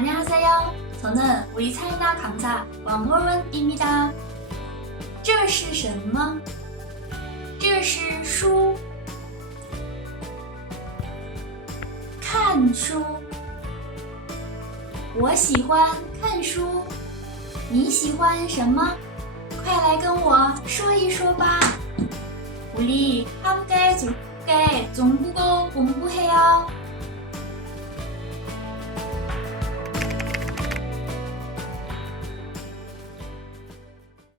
안녕하세요. 저는 우리 차이나 강사 왕호른입니다. 这是什么？这是书。看书。我喜欢看书。你喜欢什么？快来跟我说一说吧。우리 함께 즐겁게 중국어 공부해요.